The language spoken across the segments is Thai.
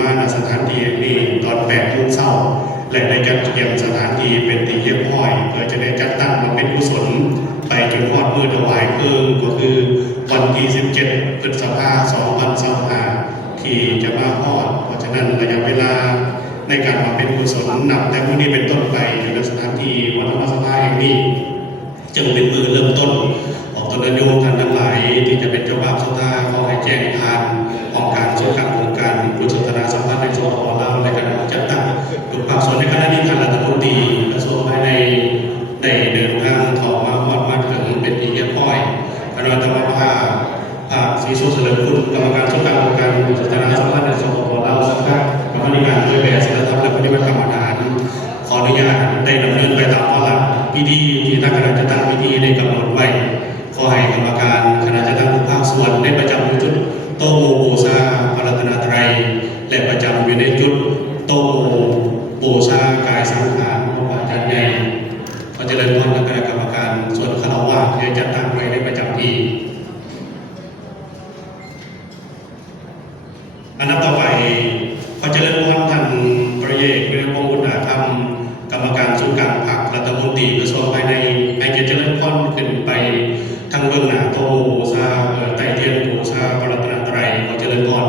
มาณสถานที่นี้ตอน8 โมงเช้าและได้จัดเตรียมสถานที่เป็นที่เรียบร้อยเพื่อจะได้จัดตั้งมาเป็นกุศลไปจนฮอดมื้อถวายเพลิงก็คือวันที่17 พฤษภาคม 2025ที่จะมาฮอดเพราะฉะนั้นระยะเวลาในการมาเป็นกุศลนับแต่มื้อนี้เป็นต้นไปอยู่ในสถานที่วัดธรรมสภาแห่งนี้จึงเป็นมือเริ่มต้นของตนโยมท่านทั้งหลายที่จะเป็นเจ้าภาพศรัทธาขอให้แจ้งผ่านของการส่วนกลางของการพุทธศาสนาสัมพันธ์ในสปป.ลาวในการจัดตั้งทุกภาคส่วนในขณะนี้ท่านรัฐมนตรีกระทรวงภายในได้เดินทางเข้ามาฮอดมาถึงเป็นที่เรียบร้อยคณะธรรมภาศรีสุขเฉลิมคุณกรรมการส่วนกลางของการพุทธศาสนาสัมพันธ์ในสปป.ลาวสังกัดกรรมการด้วยแบบศีลธรรมและปฏิบัติกรรมฐานขออนุญาตได้ดำเนินไปตามข้อหลักพิธีที่ทางคณะจัดตั้งพิธีได้กำหนดไว้ขอให้กรรมการคณะจัดตั้งทุกภาคส่วนได้ประจำอยู่จุดโตโมบูชาพระรัตนตรัยและประจำอยู่ในจุดโตโมบูชากายสังขารของพระอาจารย์ใหญ่ขอเจริญพรคณะกรรมการส่วนคารวะที่จัดตั้งไว้ในประจำที่อันดับต่อไปขอเจริญพรท่านประเยกวิริยพงศ์บุญธรรมกรรมการส่วนกลางพรรครัฐมนตรีกระทรวงภายในให้เจริญพรขึ้นไปทางเบื้องหน้าโตบูชาไตรเทียนบูชาพระรัตนตรัยขอเจริญพร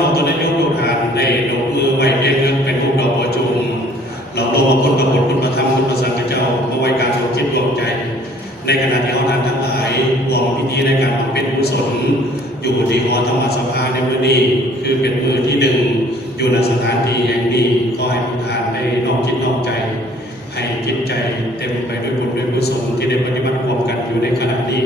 ของตนนายกโยธานในดอกมือไหวเพียงเรื่องเป็นรูปดอกบัวจูมเราโลภคุณประกฏคุณประธรรมคุณประสังเจ้ามาไว้การรวมจิตรวมใจในขณะที่เราท่านทั้งหลายรวมพิธีในการบำเพ็ญกุศลอยู่ที่หอธรรมสภาในมื้อนี้คือเป็นมื้อที่หนึ่งอยู่ในสถานที่แห่งนี้ขอให้ทุกท่านได้น้อมจิตน้อมใจให้จิตใจเต็มไปด้วยบุญด้วยกุศลที่ได้ปฏิบัติร่วมกันอยู่ในขณะนี้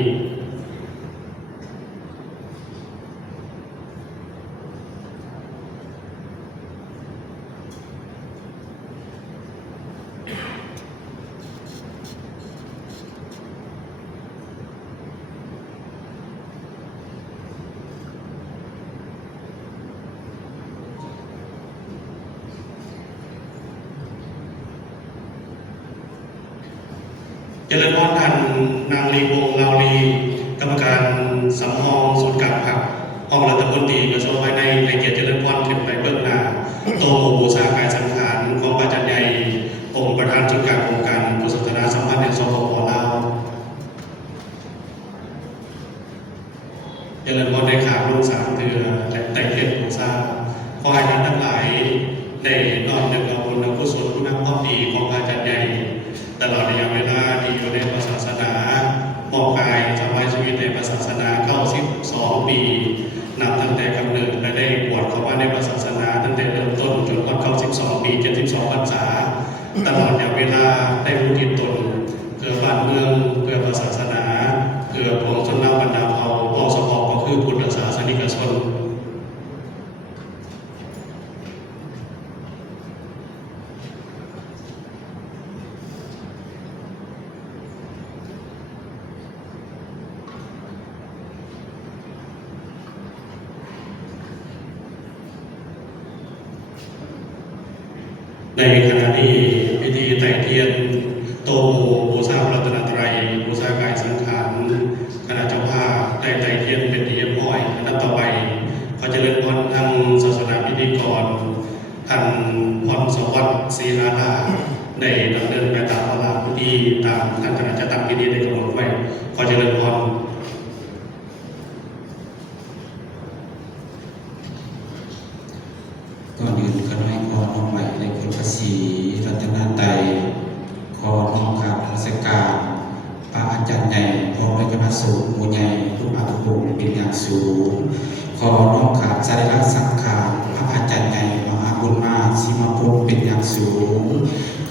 เจริญพรท่านนางลีวงลาวลีกรรมการสำรองศูนย์กลางพรรคห้องรัฐมนตรีกระทรวงภายในในเกียรติเจริญพรขึ้นไปเบื้องหน้าโตโมบูชากายสังขารของพระอาจารย์ใหญ่องค์ประธานศูนย์กลางองค์การพุทธศาสนาสัมพันธ์ในสปป.ลาวเจริญพรในขาลงสามเถื่อและไต่เทียนบูชาขอให้ท่านทั้งหลายได้น้อมนึกเอาบุญกุศลคุณงามความดีของพระอาจารย์ใหญ่ตลอดระยะเวลาที่อยู่ในศาสนามอบกายถวายชีวิตในศาสนา92 ปีนับตั้งแต่กำเนิดและได้บวชเข้ามาในศาสนาตั้งแต่เริ่มต้นจน92 ปี72 พรรษาตลอดระยะเวลาได้อุทิศตนเพื่อบ้านเมืองเพื่อศาสนาเพื่อปวงชนบรรดาเผ่าอสพก็คือพุทธศาสนิกชนในขณะนี้พิธีไต่เทียนโตโมบูชาพระรัตนตรัยบูชากายสังขารคณะเจ้าภาพได้ไต่เทียนเป็นที่เรียบร้อยอันดับต่อไปขอเจริญพรทางศาสนาพิธีกรท่านพรสวัสดิ์ศรีอาภาได้ดำเนินไปตามพระราชพิธีตามท่านคณะจัดตั้งพิธีได้กำหนดไว้ขอเจริญพรก่อนอื่นก็ให้ขอน้อมไหวในคุณพระศรีรัตนตรัยขอน้อมกราบนมัสการพระอาจารย์ใหญ่พร้อมด้วยคณะสงฆ์หมู่ใหญ่ทุกอาทุกเป็นอย่างสูงขอน้อมกราบสรีระสังขารพระอาจารย์ใหญ่มหาบุญมากสิมาพุทธเป็นอย่างสูง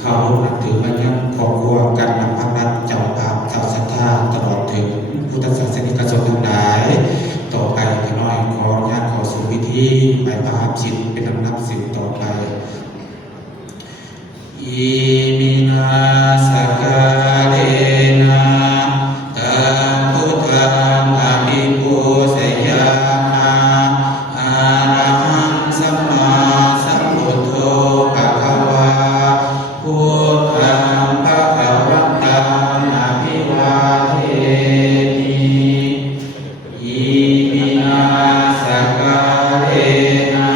เขานับถือมายังครอบครัวกันนำพระรัตเจ้าภาพเจ้าศรัทธาตลอดถึงพุทธศาสนิกชนทั้งหลายต่อไปขน้อยขอญาติขอสู่พิธีไปประทับจิตเป็นลำดับสิ่งต่อไปอิมินาสกาเลนะตัมพุทธังอภิปูชยามาอะระหังสัมมาสัมพุทโธภะคะวาพุทธังภะคะวันตังอภิวาเทมิอิมินาสกาเลนะ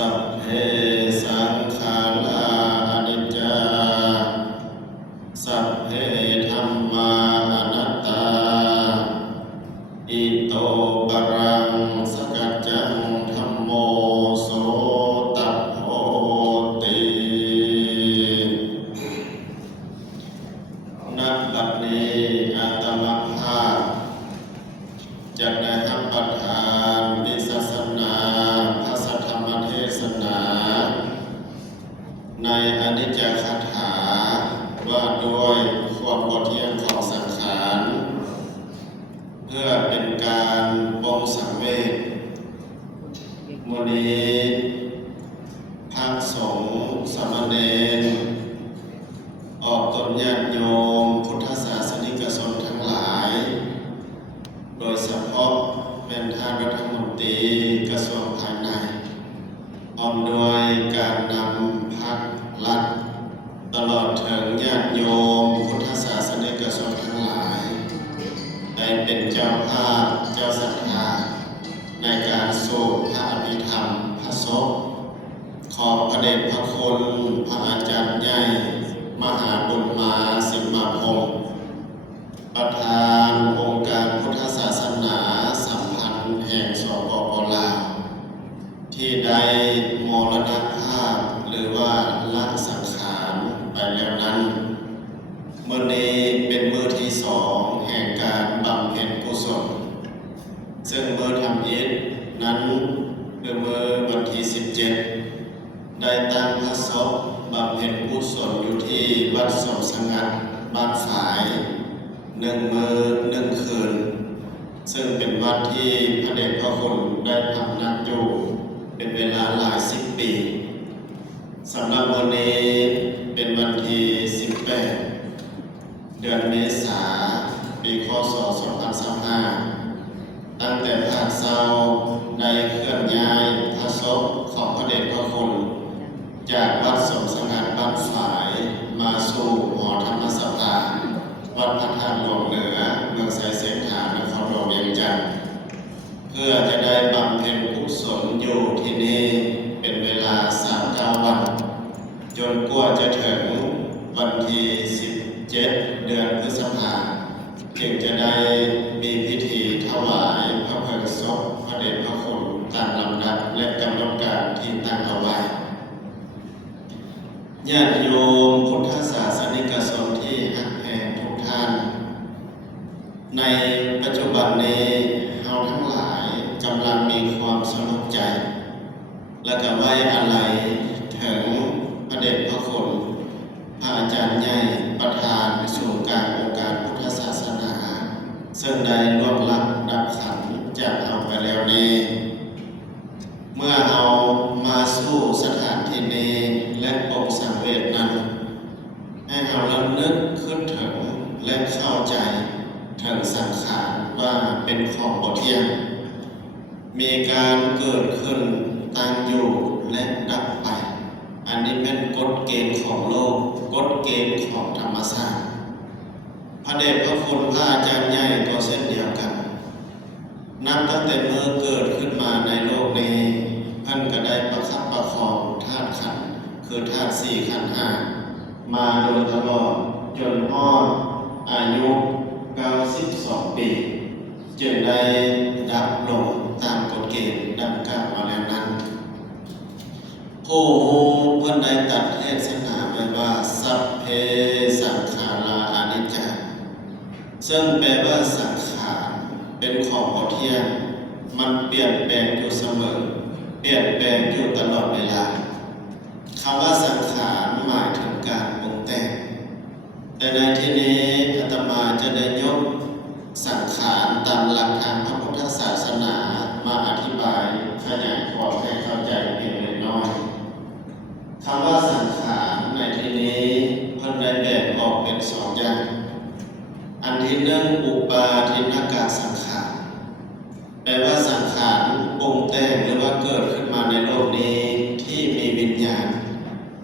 สัพเพสังขาราอนิจจาสัพเพธัมมาอนัตตาอิโตปรังสกัจจังธัมโมโสตัพโพติณบัดนี้อาตมาภาพจะได้รับประทานวิสัชนาพระสัทธรรมเทศนาในอนิจจคถาว่าด้วยความบ่เที่ยงของสังขารเพื่อเป็นการปรงสังเวชมื้อนี้พระสงฆ์สามเณรออกตนญาติโยมพุทธศาสนิกชนทั้งหลายโดยเฉพาะเป็นท่านรัฐมนตรีกระทรวงภายในพร้อมด้วยการนำพรรครัฐตลอดถึงญาติโยมพุทธศาสนิกชนทั้งหลายได้เป็นเจ้าภาพเจ้าศรัทธาในการสวดพระอภิธรรมพระศพขอบพระเดชพระคุณพระอาจารย์ใหญ่มหาบุญมาสิมมาพงศ์ประธานองค์การพุทธศาสนาสัมพันธ์แห่งสปป.ลาวที่ได้มรณภาพหรือว่าละสังขารไปแล้วนั้นมื้อนี้เป็นมื้อที่สองแห่งการบำเพ็ญกุศลซึ่งมื้อทำอิฐนั้นคือมื้อวันที่17ได้ตั้งพระศพบำเพ็ญกุศลอยู่ที่วัดสมสงัดบ้านฝาย1 มื้อ 1 คืนซึ่งเป็นวัดที่พระเดชพระคุณได้พำนักอยู่เป็นเวลาหลาย10 ปีสำหรับวันนี้เป็นวันที่18 เดือนเมษายนปีคศ2025ตั้งแต่ภาคเช้าได้เคลื่อนย้ายพระศพของพระเดชพระคุณจากวัดสมสงัดบ้านฝายมาสู่หอธรรมสภาวัดพระธาตุหลวงเหนือเมืองไสเสงขานครหลวงเวียงจันทร์เพื่อจะได้บำเพ็ญกุศลอยู่ที่นี่เป็นเวลา39 วันจนกว่าจะถึงวันที่17 เดือนพฤษภาคมจึงจะได้มีพิธีถวายพระเพลิงศพพระเดชพระคุณตามลำดับและกำหนดการที่ตั้งเอาไว้ญาติโยมพุทธศาสนิกชนที่รักแพงทุกท่านในปัจจุบันนี้เราทั้งหลายกำลังมีความสมัครใจและก็ไว้อาลัยถึงพระเดชพระคุณพระอาจารย์ใหญ่ประธานศูนย์กลางองค์การพุทธศาสนาซึ่งได้ร่วมรับดับขันจากเราไปแล้วนี้เมื่อเรามาสู่สถานที่นี้และปรงสังเวชนั้นให้เราระลึกขึ้นถึงและเข้าใจถึงสังขารว่าเป็นของบ่เที่ยงมีการเกิดขึ้นตั้งอยู่และดับไปอันนี้เป็นกฎเกณฑ์ของโลกกฎเกณฑ์ของธรรมชาติพระเดชพระคุณพระอาจารย์ใหญ่ก็เช่นเดียวกันนับตั้งแต่เมื่อเกิดขึ้นมาในโลกนี้ท่านก็ได้ประคับประคองธาตุขันธ์คือธาตุ4 ขันธ์ 5มาโดยตลอดจนฮอดอายุ92 ปีจึงได้ดับลงตามกฎเกณฑ์ดังกล่าวมาแล้วนั้นผู้เพิ่นได้ตัดเทศนาไว้ว่าสัพเพสังขาราอนิจจาซึ่งแปลว่าสังขารเป็นของบ่เที่ยงมันเปลี่ยนแปลงอยู่เสมอเปลี่ยนแปลงอยู่ตลอดเวลาคำว่าสังขารหมายถึงการปรุงแต่งแต่ในที่นี้อาตมาจะได้ยกสังขารตามหลักทางพระพุทธศาสนามาอธิบายขยายความให้เข้าใจเพียงเล็กน้อยคำว่าสังขารในที่นี้เพิ่นได้แบ่งออกเป็น2 อย่างอันที่1อุปาทินกสังขารแปลว่าสังขารปรุงแต่งหรือว่าเกิดขึ้นมาในโลกนี้ที่มีวิญญาณ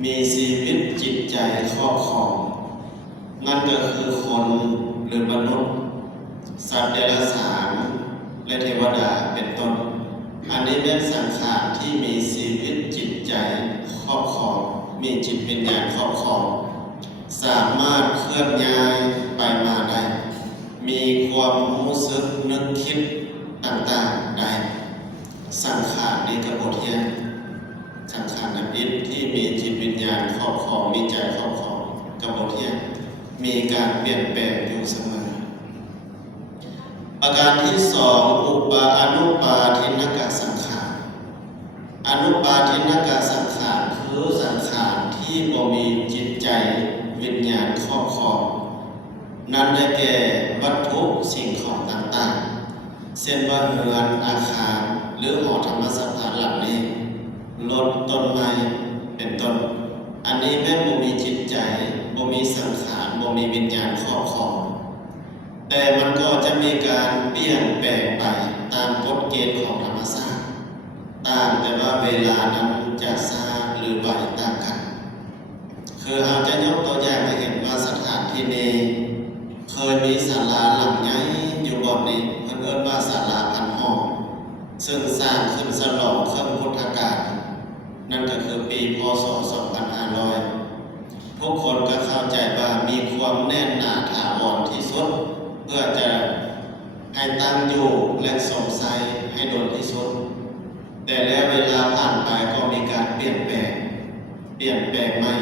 มีชีวิตจิตใจครอบครองนั่นก็คือคนหรือมนุษย์สัตว์เดรัจฉานและเทวดาเป็นต้นอันนี้เป็นสังขารที่มีชีวิตจิต มีจิตวิญญาณครอบครองสามารถเคลื่อนย้ายไปมาได้มีความรู้สึกนึกคิดต่างๆได้สังขารนี้กระบวนเทียนสังขารนับอิฐที่มีจิตวิญญาณครอบครองมีใจครอบครองกระบวนเทียนมีการเปลี่ยนแปลงอยู่เสมอประการที่สองอนุปาทินกสังขารอนุปาทินกสังขารคือสังขารที่บ่มีจิตใจวิญญาณครอบครองนั้นได้แก่วัตถุสิ่งของต่างๆเช่นว่าเรือนอาคารหรือหอธรรมสถานหลังนี้รถต้นไม้เป็นต้นอันนี้แม้บ่มีจิตใจบ่มีสังขารบ่มีวิญญาณครอบครองแต่มันก็จะมีการเปลี่ยนแปลงไปตามกฎเกณฑ์ของธรรมชาติต่างแต่ว่าเวลานั้นจะสร้างหรือไหวต่างกันคือเราจะยกตัวอย่างให้เห็นว่าสถานที่นี้เคยมีศาลาหลังใหญ่อยู่บ่อนนี้เพิ่นเอิ้นว่าศาลาพันห้องซึ่งสร้างขึ้นฉลองเครื่องพุทธกาลนั่นก็คือปีพ.ศ. 2500ทุกคนก็เข้าใจว่ามีความแน่นหนาถาวรที่สุดเพื่อจะให้ตั้งอยู่และสงสัยให้โดนที่สุดแต่แล้วเวลาผ่านไปก็มีการเปลี่ยนแปลงใหม่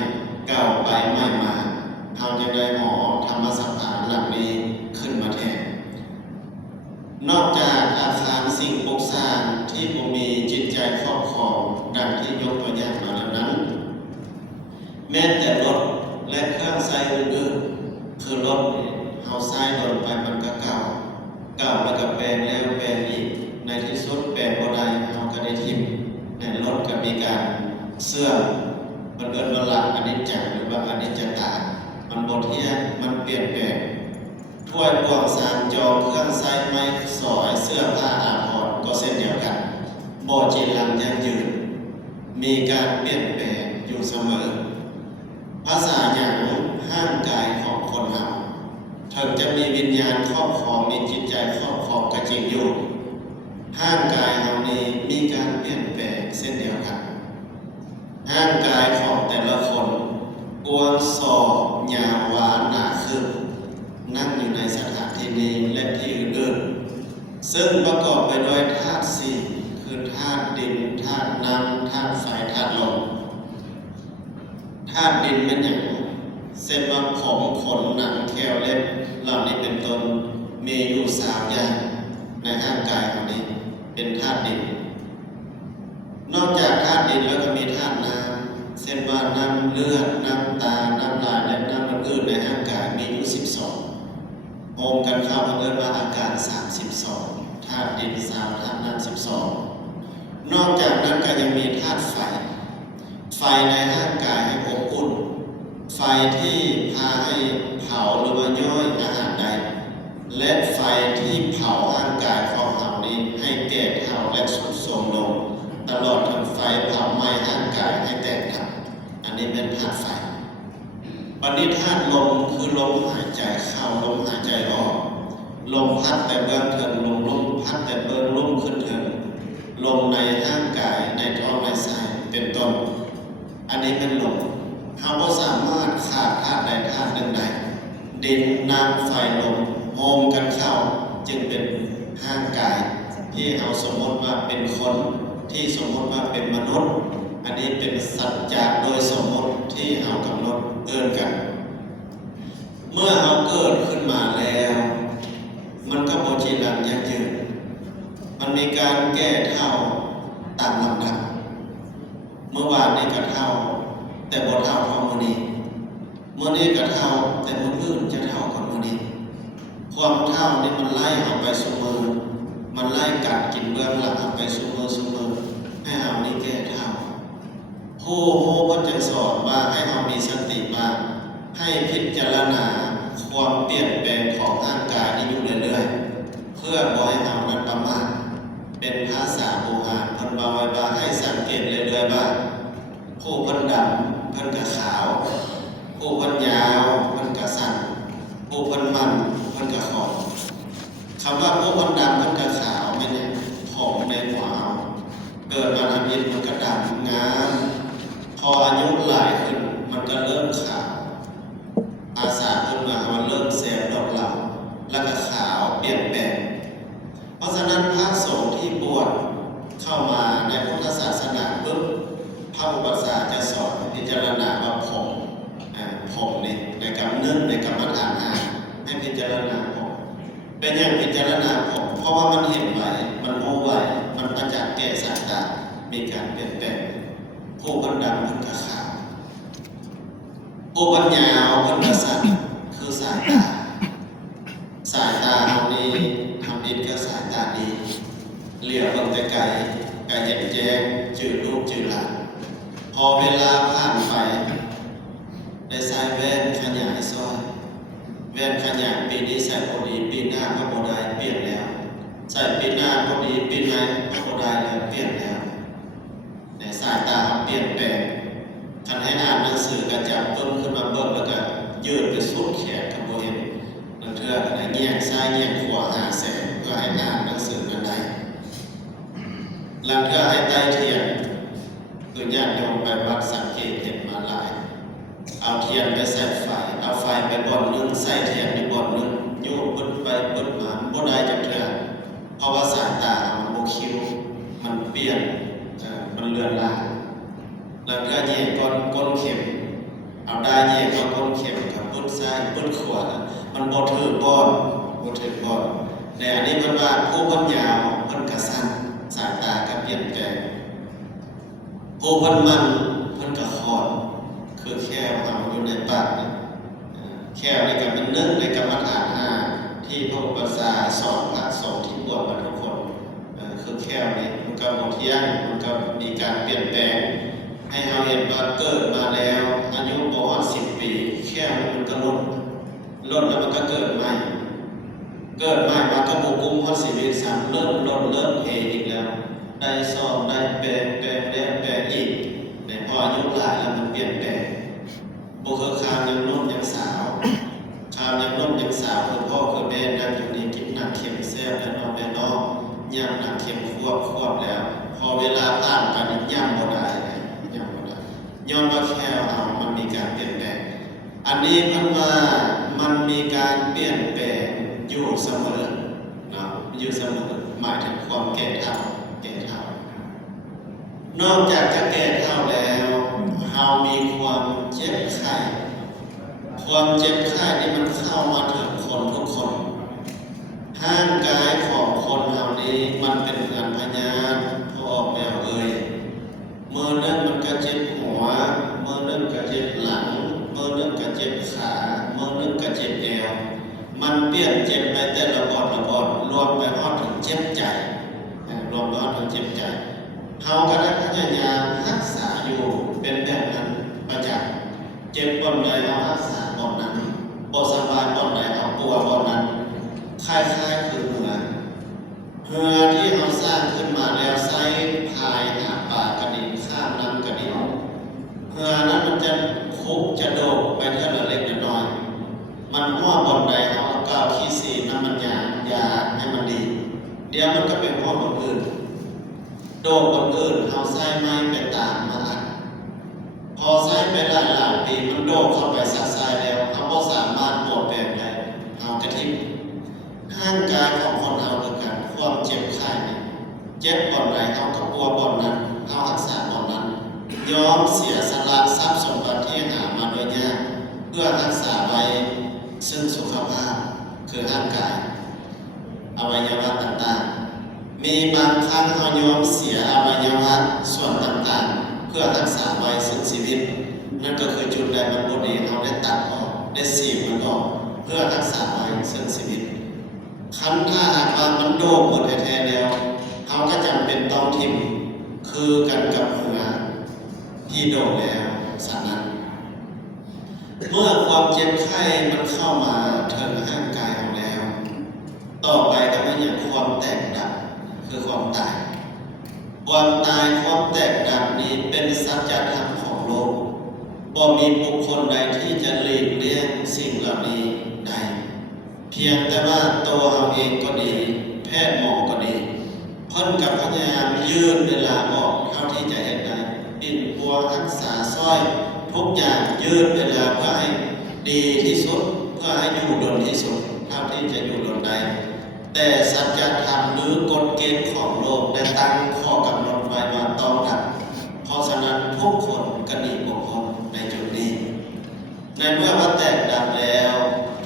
เก่าไปใหม่มาเราจะได้หอธรรมสถานหลังนี้ขึ้นมาแทนนอกจากอาคารสิ่งปลูกสร้างที่บ่มีจิตใจครอบครองดังที่ยกตัวอย่างมานั้นแม้แต่รถและเครื่องใช้อื่นๆคือรถเอาใช้รถไปมันก็เก่าแล้วก็แปลงแล้วแปลงอีกในที่สุดแปลงบ่ได้เราก็ได้ทิ้งในรถก็มีการเสื่อมมันเกิดว่าหลักอนิจจังหรือว่าอนิจจตามันบ่เที่ยงมันเปลี่ยนแปลงถ้วยพวงสารจอเครื่องใช้ไม้สอยเสื้อผ้าอาภรณ์ก็เช่นเดียวกันบ่จีรังยั่งยืนมีการเปลี่ยนแปลงอยู่เสมอภาษาอย่างห้างกายของคนเราถึงจะมีวิญญาณครอบครองมีจิตใจครอบครองก็จริงอยู่ห้างกายเรานี้มีการเปลี่ยนแปลงเช่นเดียวกันห้างกายของแต่ละคนกว้างศอกยาวหวานหนาขึ้นนั่งอยู่ในสถานที่นี้และที่อื่นๆซึ่งประกอบไปด้วยธาตุสี่คือธาตุดินธาตุน้ำธาตุไฟธาตุลมธาตุดินเป็นอย่างเส้นว่าผมขนหนังแคลเล็บเหล่านี้เป็นต้นมีอยู่สามอย่างในร่างกายของนี้เป็นธาตุดินนอกจากธาตุดินแล้วก็มีธาตุน้ำเช่นว่าน้ำเลือดน้ำตาน้ำลายและน้ำอื่นๆในร่างกายมีอยู่12โฮมกันเข้ากันเรียกว่าอาการ32ธาตุดิน3ธาตุน้ำ12นอกจากนั้นก็ยังมีธาตุไฟในร่างกายให้อบอุ่นไฟที่พาให้เผาหรือว่าย่อยอาหารใดและไฟที่เผาร่างกายของเรานี้ให้แก่เฒ่าและทรุดโทรมลงตลอดถึงไฟเผาไหม้ร่างกายให้แตกดับอันนี้เป็นธาตุไฟปณิธาตุลมคือลมหายใจเข้าลมหายใจออกลมพัดแต่เบื้องถึงลมพัดแต่เบื้องลุ่มขึ้นถึงลมในร่างกายในท้องในไส้เป็นต้นอันนี้เป็นลมเราก็สามารถขาดธาตุใดธาตุหนึ่งใดดินน้ำไฟลมโฮมกันเข้าจึงเป็นร่างกายที่เราสมมติว่าเป็นคนที่สมมติว่าเป็นมนุษย์อันนี้เป็นสัจจะโดยสมมติที่เรากำหนดเอิ้นกันเมื่อเราเกิดขึ้นมาแล้วมันก็บ่จีรังยั่งยืนมันมีการแก้เท่าตามลำดับเมื่อวานนี้ก็เท่าแต่บ่เท่ามื้อนี้ก็เท่าแต่มื้ออื่นจะเท่ากับมื้อนี้ความเท่านี่มันไล่เอาไปสู่มือมันไล่กัดกินเบื้องหลังเอาไปสู่มือให้เอานี่แก้เท่าผู้ก็จะสอนว่าให้เรามีสติมาให้พิจารณาความเปลี่ยนแปลงของร่างกายนี้อยู่เรื่อยๆเพื่อบ่ให้เรานั้นประมาทเป็นภาษาโบราณเพิ่นว่าไว้ว่าให้สังเกตเรื่อยๆว่าผู้เพิ่นดำเพิ่นก็ขาวผู้เพิ่นยาวเพิ่นก็สั้นผู้เพิ่นมันเพิ่นก็ขอบคำว่าผู้เพิ่นดำเพิ่นก็ขาวไม่เนี่ยผมในหัวเอาเกิดมาทำยินมันก็ดำงามพออายุหลายขึ้น มันก็เริ่มขาวอาสาขึ้นมามันเริ่มแสบดอกเหลาแล้วก็ขาวเปลี่ยนแปลงเพราะฉะนั้นพระสงฆ์ที่บวชเข้ามาในพุทธศาสนาปุ๊บพระอุปัชฌาย์จะสอนพิจารณาว่าผมนี่ในกรรมนึกในกรรมฐานให้พิจารณาผมเป็นอย่างพิจารณาผมเพราะว่ามันเห็นไหวมันโอ้ไหวมันประจักษ์แก่สายตามีการเปลี่ยนแปลงผู้บันดาลมันกระขาวผู้บัญญาวบันกษัตริย์คือสายตาเรานี่ทำดินก็สายตาดีเหลียวลงแต่ไกลเห็นแจ้งจืดลูกจืดหลานพอเวลาผ่านไปได้ใส่แว่นขยายซอยแว่นขยายปีนี้ใส่พอดีปีหน้าก็พอได้เปลี่ยนแล้วใส่ปีหน้าพอดีปีไหนก็พอได้แล้วเปลี่ยนแล้วในสายตาเปลี่ยนแปลงคันให้อ่านหนังสือกระจับต้นขึ้นมาเบิ่งแล้วก็ยืดไปสุดแขนกับโบเห็นนั่นเถื่อในแยกซ้ายแยกขวาหาแสงเพื่อให้อ่านหนังสือนั้นได้ลังเถื่อให้ใต้เทียนคือญาติโยมไปวัดสังเกตเห็นมาหลายเอาเทียนไปใส่ไฟเอาไฟไปบ่อนนึงใส่เทียนไปบ่อนนึงโยกปึ๊ดไปปึ๊ดมาบ่ได้จักเถื่อเพราะว่าสายตามันโบคิวมันเปลี่ยนมันเลือนลางแล้วก็แยกก้นเข็มเอาได้แยกก้นเข็มกับปึ๊ดซ้ายปึ๊ดขวามันบ่ถือบ่อนในอันนี้มันว่าผู้พันยาวพันกระสั้นสายตาก็เปลี่ยนแปลงผู้พันมันพันกระคอนคือแค่เอาอยู่ในปากแค่ในการเป็นนึกในกรรมฐานที่พระอุปัชฌาย์สอนพระสงฆ์ที่บวชมาทุกคนคือแค่นี้มันก็หมดเที่ยงมันก็มีการเปลี่ยนแปลงให้เราเห็นว่าเกิดมาแล้วอายุประมาณ10 ปีแค่มันก็ลดแล้วมันก็เกิดใหม่มันก็บุกกุ้มข้อชีวิตซ้ำเริ่มลดเริ่มเทอีกแล้วได้สอบได้แปลงอีกในพออายุหลายแล้วมันเปลี่ยนแปลงบุคคลยังนุ่มยังสาวคือพ่อคือแม่นั่งอยู่นี่กินหนักเข็มแซ่บแล้วนอนแม่นอกย่ำหนักเข็มควบแล้วพอเวลาผ่านไปย่ำบ่ได้ย้อนว่าแค่เอามันมีการเปลี่ยนแปลงอันนี้พันว่ามันมีการเปลี่ยนแปลงอยู่เสมอนะอยู่เสมอหมายถึงความแก่เฒ่านอกจากจะแก่เฒ่าแล้วเรามีความเจ็บไข้นี่มันเข้ามาถึงคนทุกคนร่างกายของคนเรานี้มันเป็นเหมือนพญาพ่อแมวเมื่อนั้นมันก็เจ็บหัวเมื่อนั้นก็เจ็บหลังเมื่อนั้นก็เจ็บขาเมื่อนั้นก็เจ็บเอวมันเปลี่ยนเจ็บไปแต่ละบอดรวมไปฮอดถึงเจ็บใจเฮาก็ได้พยายามรักษาอยู่เป็นแบบนั้นประจำเจ็บบ่อนใดเรารักษาบ่อนนั้นบ่สบายบ่อนใดเราปวดบ่อนนั้นคล้ายๆคือเรือที่เราสร้างขึ้นมาแล้วใช้พายหาปลากระดิ่งข้ามน้ำกระดิ่งเรือนั้นมันจะคุกจะโดดไปเท่าเล็กน้อยมันหัวบ่อนใดเราก้าวขี้สีน้ำมันยาให้มันดีเดี๋ยวมันก็เป็นหัวบ่อนอื่นโดดบ่อนอื่นเราใช้ไม้ไปตามมาอัดพอใช้ไปหลายปีมันโดดเข้าไปซักไซแล้วเราก็สามารถปลดแปลงได้เรากระทิบร่างกายของคนเราเหมือนกันความเจ็บไข้เจ็บบ่อนใดเขาก็กลัวบ่อนนั้นเขารักษาบ่อนนั้นยอมเสียสละทรัพย์สมบัติที่หามาโดยยากเพื่อรักษาไว้ซึ่งสุขภาพคือร่างกายอวัยวะต่างๆมีบางครั้งเขายอมเสียอวัยวะส่วนต่างๆเพื่อรักษาไว้ซึ่งชีวิตนั่นก็คือจุดใดมันบ่ดีเขาได้ตัดออกได้สีบมันออกเพื่อรักษาไว้ซึ่งชีวิตคันถ้าหากว่ามันโดมหมดแท้ๆแล้วเขาก็จำเป็นต้องทิ่มคือกันกับเรือที่โดมแล้วสันนั้นเมื่อความเจ็บไข้มันเข้ามาถึงร่างกายของแล้วต่อไปก็ไม่อย่างความแตกดับคือความตายความแตกดับนี้เป็นสัจธรรมของโลกบ่มีบุคคลใดที่จะหลีกเลี่ยงสิ่งเหล่านี้ได้เพียงแต่ว่าตัวเราเองก็ดีแพทย์หมอก็ดีเพิ่นกับพยายามยืดเวลาออกเท่าที่จะเห็นได้ปิ่นปัวรักษาสร้อย ทุกอย่างยืดเวลาเพื่อให้ดีที่สุดเพื่อให้อยู่ดนที่สุดเท่าที่จะอยู่ดนได้แต่สัจธรรมหรือกฎเกณฑ์ของโลกได้ตั้งข้อกำหนดไว้ว่าต้องทำเพราะฉะนั้นทุกคนก็หนีบุคคลในจุดนี้ในเมื่อว่าแตกดับแล้ว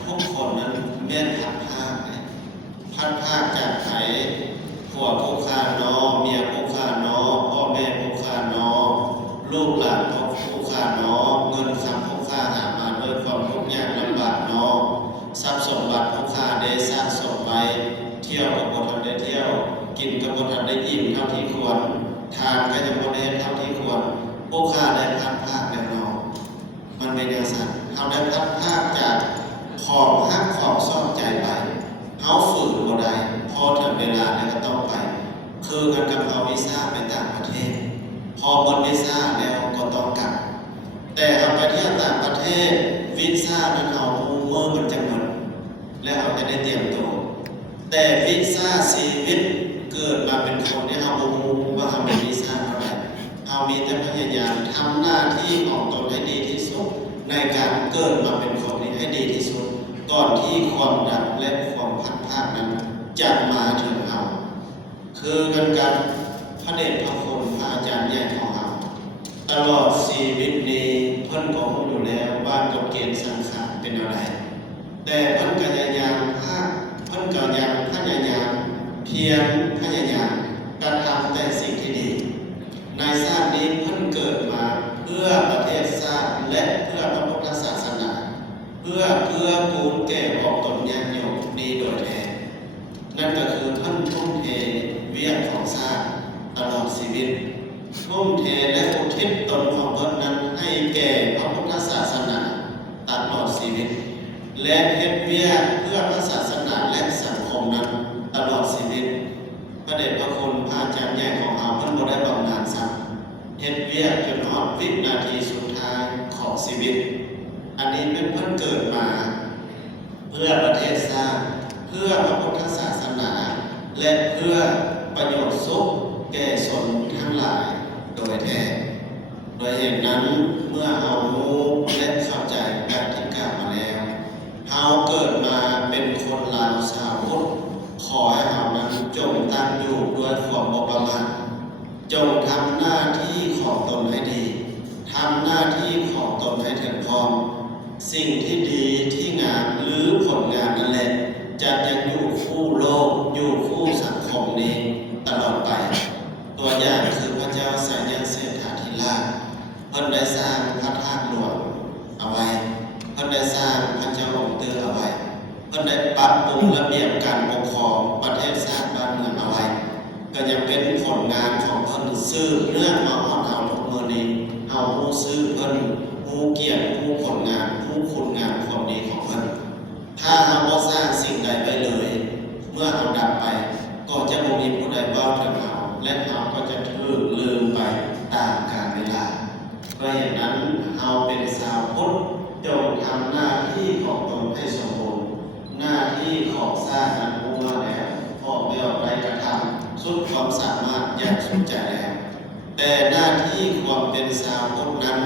ทุกคนนั้นแม่นพัดภาคจากไผผัวผู้ฆ่าน้องเมียผู้ฆ่าน้องพ่อแม่ผู้ฆ่าน้องลูกหลานผู้ฆ่าน้องเงินคำผู้ฆ่าหามาด้วยความทุกข์ยากลำบากน้องทรัพย์สมบัติผู้ฆ่าได้สะสมไว้เที่ยวกับบททันได้เที่ยวกินกับบททันได้อิ่มเท่าที่ควรทานก็ยังบทได้เท่าที่ควรผู้ฆ่าได้พัดภาคแล้วน้องมันเป็นอย่างนั้นเขาได้พัดภาคจากของฮักของซ่อมใจไปเขาฝืนบ่ได้พอถึงเวลาแล้วก็ต้องไปคือกันกับเอาวีซ่าไปต่างประเทศพอหมดวีซ่าแล้วก็ต้องกลับแต่เอาไปเที่ยวต่างประเทศวีซ่านั้นเอาเมื่อมันจะหมดแล้วเราจะได้เตรียมตัวแต่วีซ่าชีวิตเกิดมาเป็นคนที่เอาบูว่าเอาเป็นวีซ่าเท่าไหร่เอามีแต่พยายามทำหน้าที่ของตนให้ดีที่สุดในการเกิดมาเป็นคนนี้ให้ดีที่สุดก่อนที่ความดับและความพัดพลาดนั้นจะมาถึงเราคือกันกับพระเดชพระคุณพระอาจารย์ใหญ่ของเราตลอดชีวิตนี้เพิ่นก็รู้อยู่แล้วว่ากฎเกณฑ์สังขารเป็นอะไรแต่เพิ่นพยายามเพิ่นก็ยังพยายามเพียรพยายามกระทำแต่สิ่งที่ดีในชาตินี้เพิ่นเกิดมาเพื่อประเทศชาติและเพื่อพระพุทธศาสนาเพื่อกูลแก่ออกตนญาติโยมนี้โดยแท้นั่นก็คือท่านทุ่มเทเวียนของชาติตลอดชีวิตทุ่มเทและอุทิศตนของตนนั้นให้แก่พระพุทธศาสนาตลอดชีวิตและเฮ็ดเวียนเพื่อพระศาสนาและสังคมนั้นตลอดชีวิตพระเดชพระคุณพระอาจารย์ใหญ่ของเราเพิ่นบ่ได้บำนาญสักเฮ็ดเวียนจนฮอดวินาทีสุดท้ายของชีวิตอันนี้เป็นเพิ่นเกิดมาเพื่อประเทศชาติเพื่อพระพุทธศาสนาและเพื่อประโยชน์สุขแก่ชนทั้งหลายโดยแท้โดยเหตุนั้นเมื่อเรารู้และเข้าใจการที่กล่าวมาแล้วเราเกิดมาเป็นคนลาวชาวพุทธขอให้เรานั้นจงตั้งอยู่ด้วยความบ่ประมาทจงทำหน้าที่ของตนให้ดีทำหน้าที่ของตนให้ถึงพร้อมสิ่งที่ดีที่งามหรือผลงานนั่นแหละจะยังอยู่คู่โลกอยู่คู่สังคมนี้ตลอดไปตัวอย่างคือพระเจ้าสายยันเศรษฐาธิราชเพิ่นได้สร้างพระธาตุหลวงเอาไว้เพิ่นได้สร้างพระเจ้าองค์เตือเอาไว้เพิ่นได้ปรับปรุงระเบียบการปกครองประเทศชาติบ้านเมืองเอาไว้ก็ยังเป็นผลงานของเพิ่นซื้อเรื่องมาฮอดเอาทุกมื้อนี้เอาผู้ซื้อเพิ่นผู้เกียรติผู้ผลงานผู้คุณงามความดีของเพิ่นถ้าเราบ่สร้างสิ่งใดไปเลยเมื่อเราดับไปก็จะบ่มีผู้ใดเว้าถึงเราและเราก็จะถูกลืมไปตามกาลเวลาเพราะเหตุนั้นเราเป็นชาวพุทธจงทำหน้าที่ของตนให้สมบูรณ์หน้าที่ของสร้างนั้นรู้มาแล้วพ่อแม่ได้กระทำสุดความสามารถอย่างสุดใจแล้วแต่หน้าที่ความเป็นชาวพุทธนั้น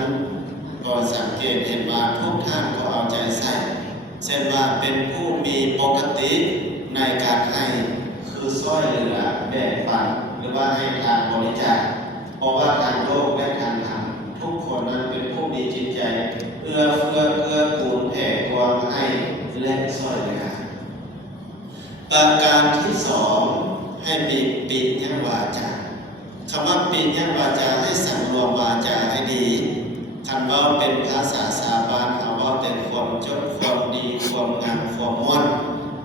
ก็สังเกตเห็นว่าทุกท่านก็เอาใจใส่เช่นว่าเป็นผู้มีปกติในการให้คือช่วยเหลือแบ่งปันหรือว่าให้ทานบริจาคเพราะว่าทางโลกและทางธรรมทุกคนนั้นเป็นผู้มีจิตใจเอื้อเฟื้อกูลแผ่ความให้และช่วยเหลือประการที่สองให้มีปิญญวาจาคำว่าปิญญวาจาให้สำรวมวาจาให้ดีคำว่าเป็นภาษาชาวบ้านคำว่าเป็นความจบความดีความงามความม่วน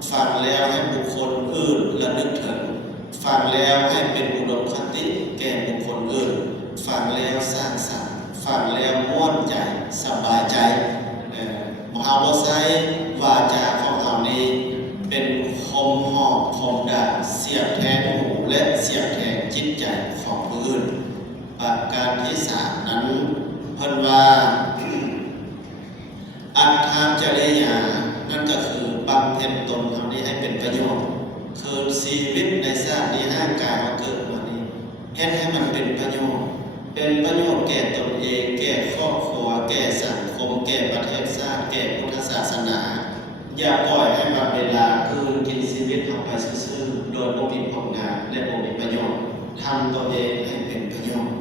ฟังแล้วให้บุคคลอื่นระลึกถึงฟังแล้วให้เป็นอุดมคติแก่บุคคลอื่นฟังแล้วสร้างสรรค์ฟังแล้วม่วนใจสบายใจมหาวิทยาลัยวาจาของเรานี้เป็นคมหอกคมดาบเสียบแทงหูและเสียบแทงจิตใจของผู้อื่นประการที่สามนั้นเพิ่นว่าอัตถจริยานั่นก็คือบำเพ็ญตนทำนี้ให้เป็นประโยชน์คือชีวิตในชาตินี้ร่างกายเราเกิดมานี้เฮ็ดให้มันเป็นประโยชน์แก่ตนเองแก่ครอบครัวแก่ อย่าปล่อยให้วันเวลาคืนกินชีวิตทำไปซื่อๆโดยบ่มีผลงานและบ่มีประโยชน์ทำตัวเองให้เป็นประโยชน์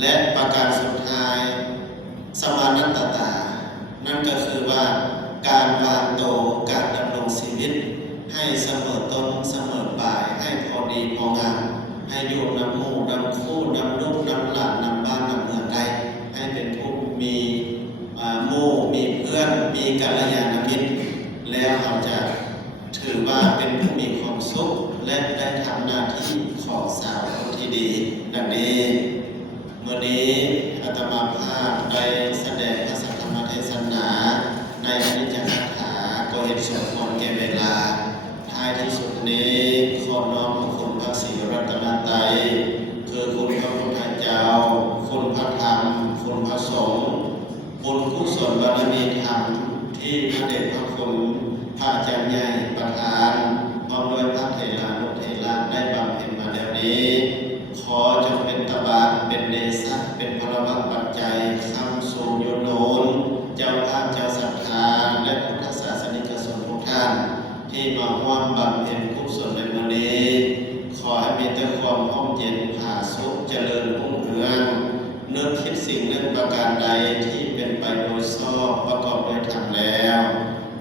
และประการสุดท้ายสมานัตตานั่นก็คือว่าการวางตัวการดำรงชีวิตให้เสมอต้นเสมอปลายให้พอดีพองามให้อยู่นำหมู่นำคู่นำลูกนำหลานนำบ้านนำเมืองได้ให้เป็นผู้มีหมู่มีเพื่อนมีกัลยาณมิตรแล้วเราจะถือว่าเป็นผู้มีความสุขและได้ทำหน้าที่ของสาวคนที่ดีดังนี้เมื่อนี้อาตมาภาพได้แสดงพระสัทธรรมเทศนาในอนิจจคถาก็เห็นสมควรแก่เวลาท้ายที่สุดนี้ขอน้อมคุณพระศรีรัตนตรัยคือคุณพระพุทธเจ้าคุณพระธรรมคุณพระสงฆ์บุญกุศลบารมีธรรมที่พระเดชพระคุณพระอาจารย์ใหญ่ประทานพร้อมด้วยพระเถรานุเถระได้บำเพ็ญมาแล้วนี้ขอจงเป็นตบะเป็นเดชะเป็นพลวัตปัจจัยคำสู่โยโนนเจ้าภาพเจ้าศรัทธาและพุทธศาสนิกชนทุกท่านที่มาร่วมบำเพ็ญกุศลในวันนี้ขอให้มีแต่ความร่มเย็นผาสุขเจริญรุ่งเรืองนึกคิดสิ่งนึกประการใดที่เป็นไปโดยชอบประกอบด้วยธรรมแล้ว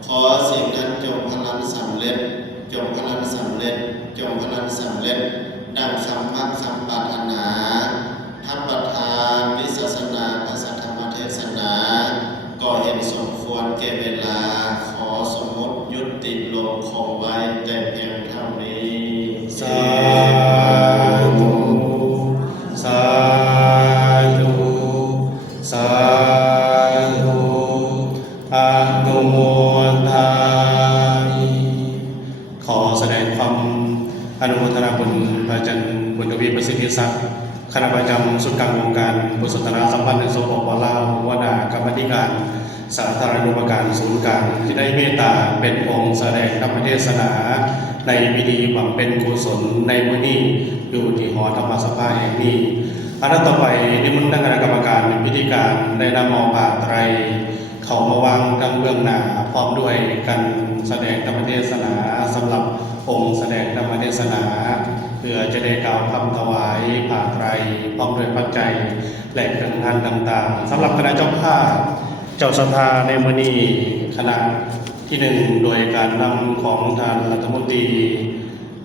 ขอสิ่งนั้นจงพลันสำเร็จจงพลันสำเร็จจงพลันสำเร็จดังคำมั่นคำปรารถนาท่านประธานวิสัชนาพระสัทธรรมเทศนาก็เห็นสมควรแก่เวลาขอสมมติยุติลงคงไว้แต่เพียงเท่านี้สาธุสาธุสาธุอนุโมทามิขอแสดงความอนุโมทนาบุญพระอาจารย์บุญทวีประสิทธิศักดิ์คณะประจำสุดกลางวงการบุษนาสัมพันธ์ในสปปลาววณากรรมธิการสาธารณูปการศูนย์กลางที่ได้เมตตาเป็นองค์แสดงธรรมเทศนาในพิธีบำเพ็ญกุศลในมื้อนี้อยู่ที่หอธรรมสภาแห่งนี้อันนั้นต่อไปนิมนต์คณะกรรมการเป็นพิธีการได้นำเอาผ้าไตรเข้ามาวางทั้งเบื้องหน้าพร้อมด้วยกันแสดงธรรมเทศนาสำหรับองค์แสดงธรรมเทศนาเพื่อจะได้กล่าวคำถวายผ้าไตรพร้อมด้วยปัจจัยและเครื่องทานต่างๆสำหรับคณะเจ้าภาพเจ้าสภาในมื้อนี้คณะที่หนึ่งโดยการนำของท่านรัฐมนตรี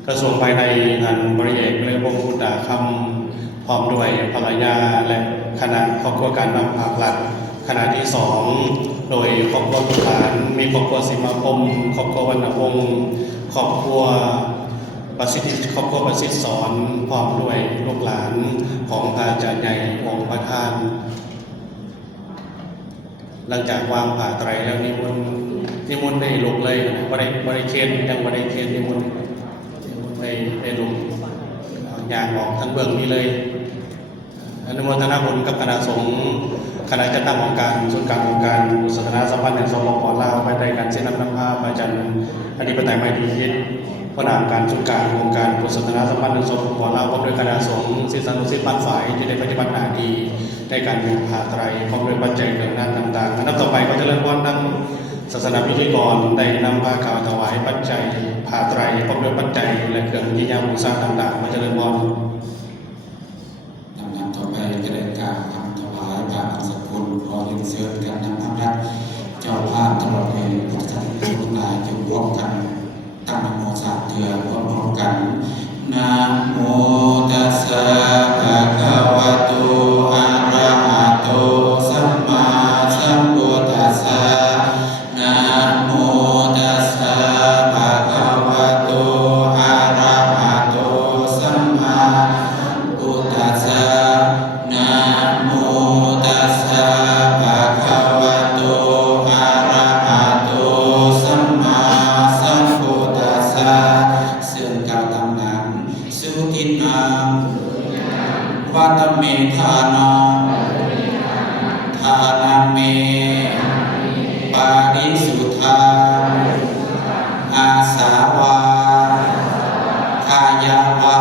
กระทรวงภายในท่านบริเอกเรือพงศ์พุทธาคำพร้อมด้วยภรรยาและคณะครอบครัวการนำภาครัฐคณะที่สองโดยครอบครัวทุกฐานมีครอบครัวสิมาคมครอบครัววรรณวงศ์ครอบครัวประสิทธิครอบครัวประสิทธิสอนพร้อมด้วยลูกหลานของพระอาจารย์ใหญ่องค์ประธานหลังจากวางผ้าไตรแล้วนิมนต์ได้ลงเลยบ่ได้เค้นยังบ่ได้เค้นนิมนต์ได้ลงอย่างออกทั้งเบื้องนี้เลยอนุโมทนาบุญกับคณะสงฆ์คณะจัดตั้งองค์การส่วนกลางองค์การบุษนาสัมพันธ์ในสปปลาวภายใต้การเซ็นรับนำพาอาจารย์อธิปไตยไมตรีจิตผู้นำการส่วนกลางองค์การบุษนาสัมพันธ์ในสปปลาวพร้อมด้วยคณะสงฆ์ศิษยานุศิษย์บ้านฝ่ายที่ได้ปฏิบัติหน้าที่ในการเป็นผ้าไตรพร้อมด้วยปัจจัยเครื่องนั้นต่างๆอันดับต่อไปก็จะเริ่มวันทั้งศาสนาพิธีกรได้นำผ้ากล่าวถวายปัจจัยผ้าไตรพร้อมด้วยปัจจัยและเครื่องยิญญาบูชาต่างๆมาเจริญพรลำดับต่อไปจะได้กล่าวคำถวายพระอัสกุลขอเรียนเชิญกันนำพระรัตเจ้าภาพตลอดเลยพุทธศาสนิกชนหลายจงร่วมกันตั้งนะโมสามเทือนพร้อมกันนะโมตัสสะภะคะวะโตอะระหะโตสัมมาสัมพุทธัสสะนะโมตัสสะภะคะวะโตอะระหะโตสัมมาสัมพุทธัสสะนะโมตัสสะภะคะวะโตอะระหะโตสัมมาสัมพุทธัสสะซึ่งกล่าวตามหลังสุทินังวัตเมธานังทานาเมปาริสุทธาอาสาวาคายาวา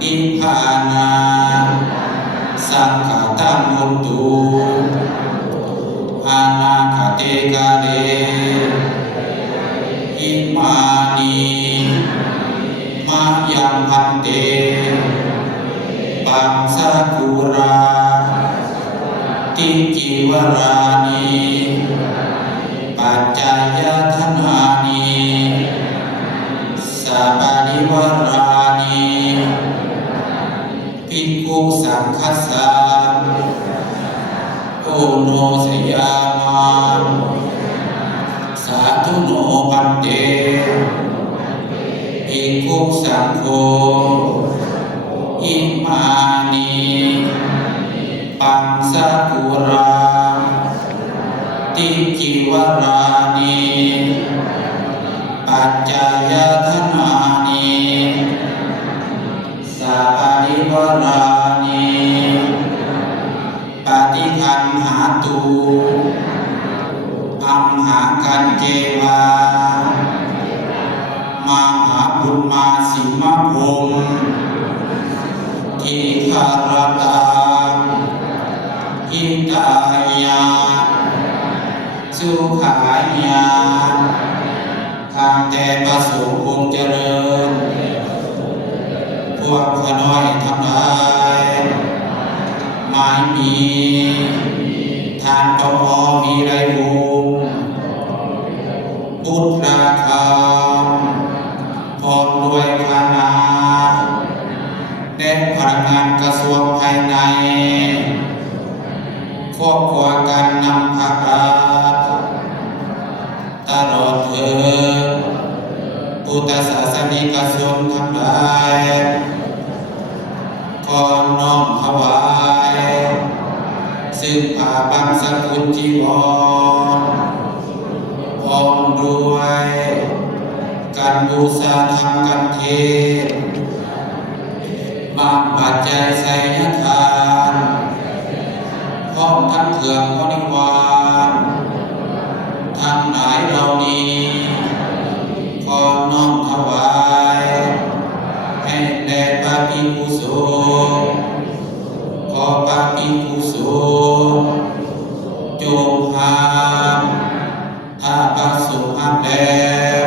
นิพพานาสังฆตมุตตุอนาคเตกาเด มานีมายังพันเตปังสะกุราติจิวรานีปัจจายธนานีสัปริวรานีภิกขุสังคัสสะโอโนสยามาสาธุโนปันเตภิกขุสังโฆอิมานิปังสะกุราติจิวรานีปัจจายธนานีสัปริวรานีปฏิคันหาตุอัมหากันเจวามหาบุญมาสิมะพงทิคารตาหิตายาสุขายาทางแต่ประสงค์คงเจริญพวกขน้อยทำได้ไม่มีทานปพอมีไรวงพุทธราคาพร้อมด้วยคณะและพนักงานกระทรวงภายในครอบครัวการนำพาราตลอดเถิดพุทธศาสนิกชนทั้งหลายขอน้อมถวายซึ่งผ้าบังสกุลจีวรพร้อมด้วยการบูชาธรรมกันเทศน์บางปัจจัยไสยทานพร้อมทั้งเครื่องบริวารทั้งหลายเหล่านี้ขอน้อมถวายให้แด่พระภิกขุสงฆ์ขอพระภิกขุสงฆ์จงหามถ้าพระสงฆ์ห้ามแล้ว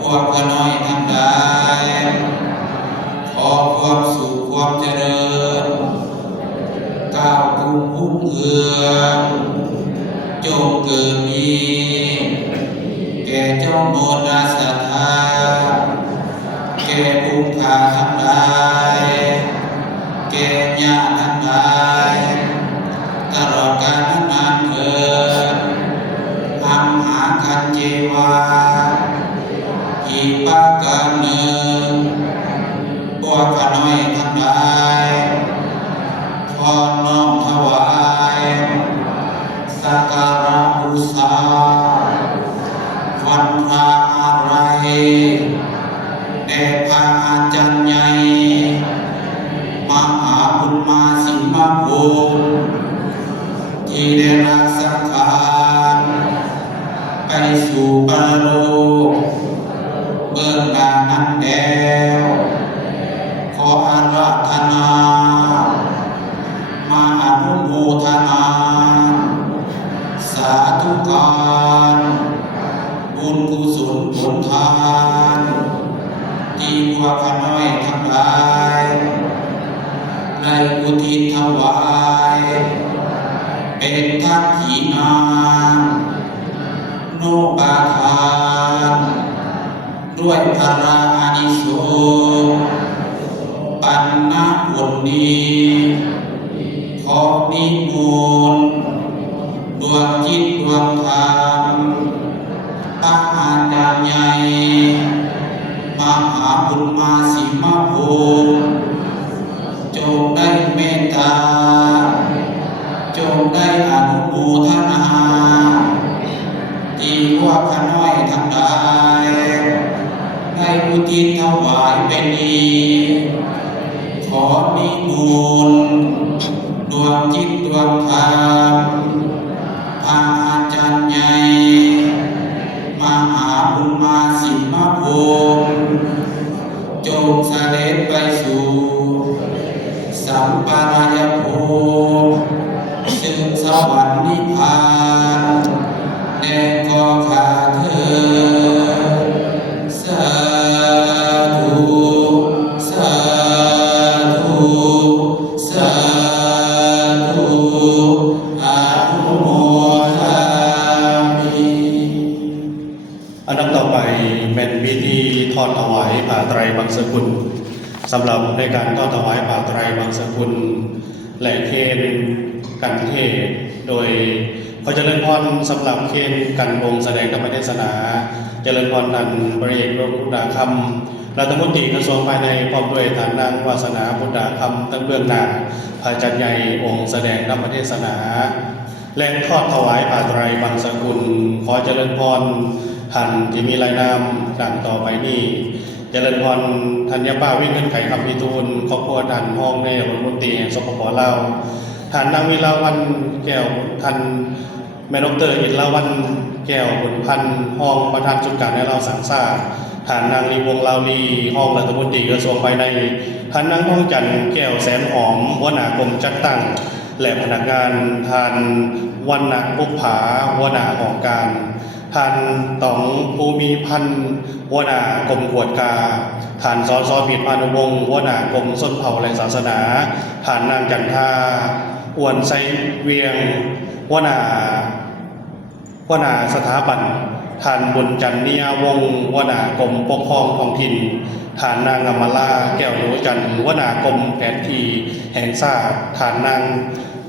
พวกขน้อยทั้งหลายขอความสุขความเจริญก้าวรุ่งพุ่งเรืองจงเกิดมีแก่เจ้าโมนาสถาแก่ภูมิขาทั้งหลายแก่ญาติทั้งหลายตลอดกาลนานเถิดอัมหาคันเจวาอีกประการหนึ่งพวกขน้อยทั้งหลายขอน้อมถวายสักการะบูชาวันพระอะไรแด่พระอาจารย์ใหญ่มหาบุญมาสิมะพงษ์ที่ได้รับสังขารไปสู่ปรโลกเบื้องหน้านั้นแล้วขออาราธนามาอนุโมทนาสาธุการบุญกุศลผลทานที่พวกขน้อยทั้งหลายได้อุทิศถวายเป็นทักขีนามโนปาทานด้วยพระอานิสงส์ปันนาผลนี้ขอนิมนต์ดวงจิตดวงธรรมพระอาจารย์ใหญ่มหาบุญมาสิมะพงษ์จงได้เมตตาจงได้อนุโมทนาที่พวกขน้อยทั้งหลายได้อุทิศถวายเป็นนี้ขอนิมนต์ดวงจิตดวงธรรมพระอาจารย์ใหญ่มหาบุญมาสิมะพงษ์จงเสด็จไปสู่สัมปรายภพซึ่งสวรรค์นิพพานแด่ก็ข้าเธอ ไตรบางสกุลสำหรับในการทอดถวายผ้าไตรบางสกุลและเคนกันเทศโดยพระเจริญพรสำหรับเคนกันวงแสดงธรรมเทศนาเจริญพรนันบริเอกพุทธาคำรัฐมนตรีกระทรวงภายในพร้อมด้วยฐานนางวาสนาพุทธาคำตั้งเบื้องหน้าพระอาจารย์ใหญ่องค์แสดงธรรมเทศนาและทอดถวายผ้าไตรบางสกุลขอเจริญพรท่านที่มีรายนามดังต่อไปนี้เจริญพรธัญป้าวิ่งเงินไขคำพิทูลครอบครัวท่านห้องในรัฐมนตรีแห่งสปปลาวท่านนางวิลาวันแก้วท่านแม่ดรอินลาวันแก้วบุญพันธ์ห้องประธานจุดการในเราสังสาท่านนางลีวงลาวลีห้องรัฐมนตรีกระทรวงภายในท่านนางท้องจันทร์แก้วแสนหอมหัวหน้ากรมจัดตั้งและพนักงานท่านวันณบุภาหัวหน้าของการท่านต๋องภูมิพันธ์หัวหน้ากรมกวดกาท่านสสผิดพานุวงศ์หัวหน้ากรมส้นเผ่าและศาสนาท่านนางจันทาอ้วนไซเวียงหัวหน้าสถาบันท่านบุญจันเนียวงศ์หัวหน้ากรมปกครองท้องถิ่นท่านนางอมราแก้วหนูจันทร์หัวหน้ากรมแผนที่แห่งชาติท่านนาง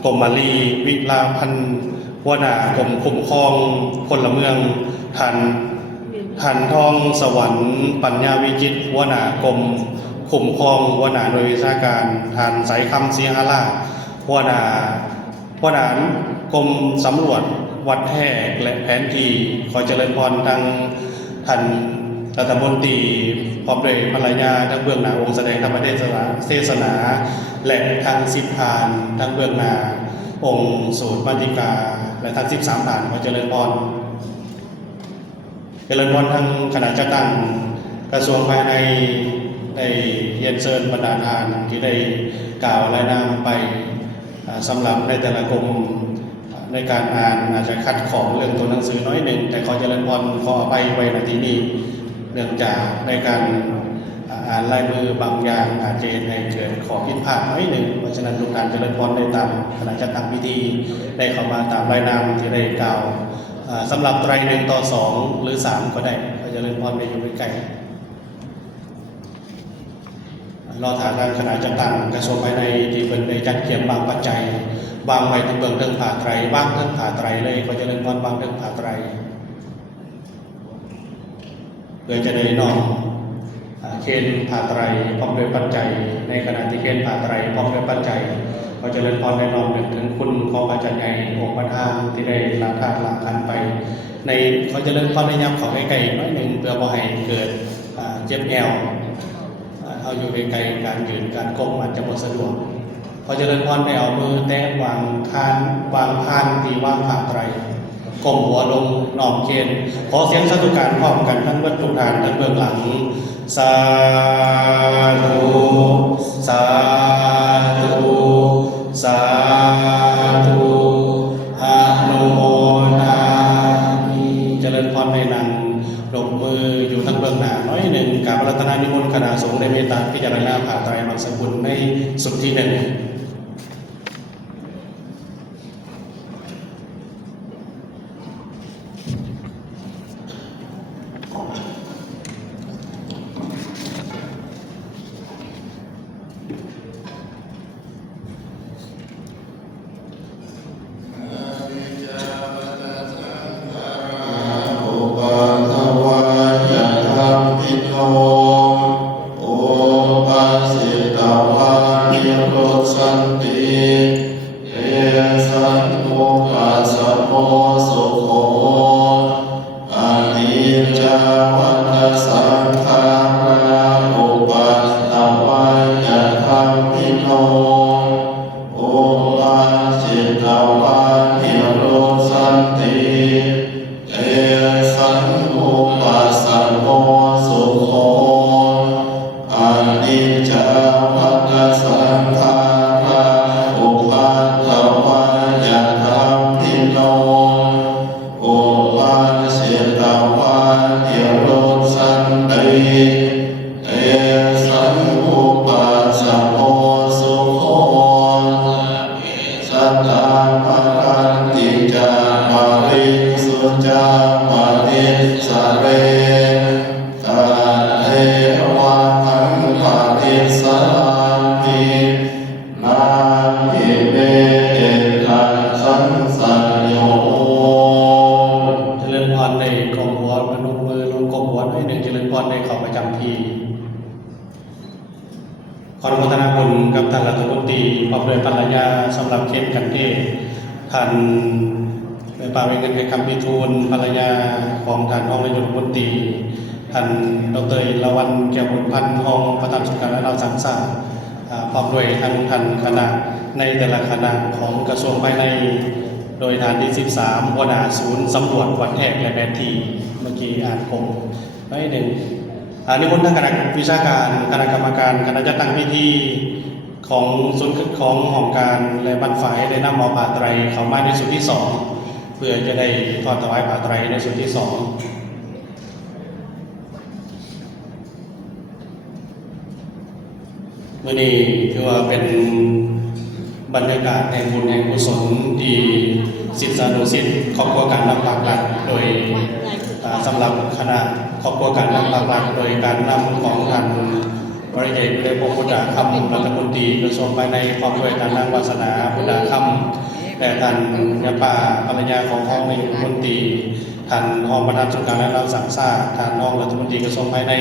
กรมมาลีวิลาพันธ์หัวหน้ากรมคุ้มครองพลเมืองท่านทองสวรรค์ปัญญาวิจิตรหัวหน้ากรมคุ้มครองหัวหน้าหน่วยวิชาการท่านสายคำศรีหราหัวหน้ากรมสำรวจวัดแท้และแผนที่ขอเจริญพรทางท่านรัฐมนตรีพร้อมด้วยภรรยาทั้งเบื้องหน้าองค์แสดงธรรมเทศนาและทาง10 ผ่านทั้งเบื้องหน้าองค์สูตรมาติกาและทั้ง13 ผ่านขอเจริญพรทางคณะจัดตั้งกระทรวงภายในได้เรียนเชิญบรรดาทานที่ได้กล่าวรายนามไปสำหรับในแต่ละกรมในการอ่านอาจจะขัดของเรื่องตัวหนังสือน้อยหนึ่งแต่ขอเจริญพรขอไปไว้ในที่นี้เนื่องจากในการอ่านลายมือบางอย่างอาจจะให้เกิดขอผิดพลาดน้อยหนึ่งเพราะฉะนั้นทุกการเจริญพรได้ตามคณะจัดตั้งพิธีได้เข้ามาตามรายนามที่ได้กล่าวสำหรับไตร1 ต่อ 2 หรือ 3 ก็ได้ขอเจริญพรได้อยู่ใกล้รอถามทางคณะจัดตั้งกระทรวงภายในที่เป็นได้จัดเขียนบางปัจจัยบางไว้ทั้งเบื้องเรื่องผ่าไตรบ้างเรื่องผ่าไตรเลยก็จะเริ่มต้นบางเรื่องผ่าไตรเพื่อจะได้น้อมเคนผ่าไตรพร้อมด้วยปัจจัยในขณะที่เคนผ่าไตรพร้อมด้วยปัจจัยก็จะเริ่มต้นได้น้อมถึงคุณของอาจารย์ใหญ่องค์ประธานที่ได้ละธาตุละขันไปในเขาจะเริ่มต้นในย้ำของไกลๆน้อยหนึ่งเพื่อบ่ให้เกิดเจ็บแอวเอาอยู่ไกลๆการยืนการก้มอาจจะบ่สะดวกพอเจริญพรได้เอามือแตะวางพานที่วางผ่าไตรก้มหัวลงน้อมเคนขอเสียงสาธุการพร้อมกันทั้งเบื้องทุกฐานทั้งเบื้องหลังสาธุสาธุสาธุอนุโมทนามิเจริญพรในนั้นลงมืออยู่ทั้งเบื้องหน้าน้อยหนึ่งกราบรัตนานิมนต์คณะสงฆ์ได้เมตตาพิจารณาผ่าไตรบางสกุลในสุดที่หนึ่งจามานิสเรกาเทวา พร้อมด้วยภรรยาสำหรับเคนกันเทศท่านแม่ป่าเวงเงินไปคำพิทูลภรรยาของท่านรองนายกรัฐมนตรีท่านดร.อิรวันแก้วบุญพันธ์รองประธานสุการและเราสังสรรค์พร้อมด้วยท่านคณะในแต่ละคณะของกระทรวงภายในโดยฐานที่ 13 หัวหน้าศูนย์สำรวจวัดแทกและแผนที่เมื่อกี้อ่านคงไว้หนึ่งนิมนต์ทางคณะวิชาการคณะกรรมการคณะจัดตั้งพิธีของศูนย์ของหองการและบรรฝ่ายได้นำเอาผ้าไตรเข้ามาในส่วนที่ 2เพื่อจะได้ทอดถวายผ้าไตรในส่วนที่ 2เมื่อนี้ถือว่าเป็นบรรยากาศแห่งบุญแห่งกุศลที่ศิษยานุศิษย์ครอบครัวการนำปากหลักโดยสำหรับคณะครอบครัวการนำปากหลักโดยการนำของท่านบริเดชได้พงศ์พุทธคำรัฐมนตรีกระทรวงภายในพร้อมด้วยการนั่งวาสนาพุทธคำและท่านยาป่าภรรยาของห้องในรัฐมนตรีท่านรองประธานสุการและเราสังสาท่านรองรัฐมนตรีกระทรวงภายใน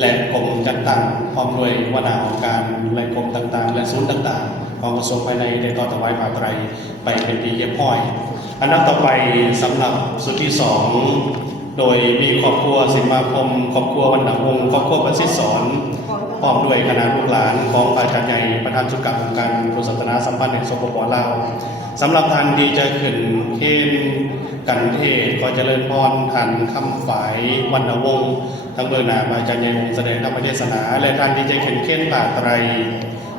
และกรมจัดตั้งพร้อมด้วยหัวหน้าองค์การและกรมต่างๆและศูนย์ต่างๆของกระทรวงภายในได้ต่อถวายผ้าไตรไปเป็นที่เรียบร้อย อันดับต่อไปสำหรับสุดที่ 2โดยมีครอบครัวสิมาคมครอบครัววรรณวงศ์ครอบครัวประสิทธิ์สอนพร้อมด้วยคณะลูกหลานของพระอาจารย์ใหญ่ประธานสุการองค์การพุทธศาสนาสัมพันธ์แห่งสปป.ลาวสำหรับท่านที่จะขึ้นเคนกันเทศก็เจริญพรท่านคำฝายวรรณวงศ์ทั้งเบื้องหน้าพระอาจารย์ใหญ่วงศ์แสดงธรรมเทศนาและท่านที่จะขึ้นเคนผ้าไตร